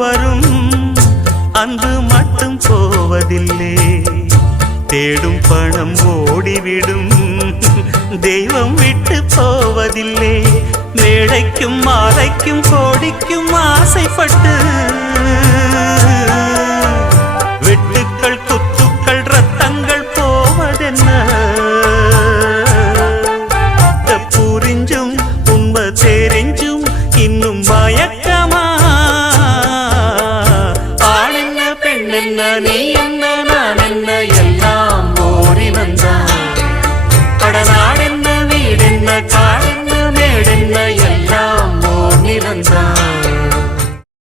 வரும் அன்பு மட்டும் போவதில்லை தேடும் பணம் ஓடிவிடும் தெய்வம் விட்டு போவதில்லை மேடைக்கும் மாலைக்கும் கோடிக்கும் ஆசைப்பட்டு வெட்டுக்கள் குத்துக்கள் ரத்தங்கள் போவதென்ன புரிஞ்சும் உண்மை தெரிஞ்சும் இன்னும் மயக்கமா ஆணென்ன பெண்ணென்ன நீ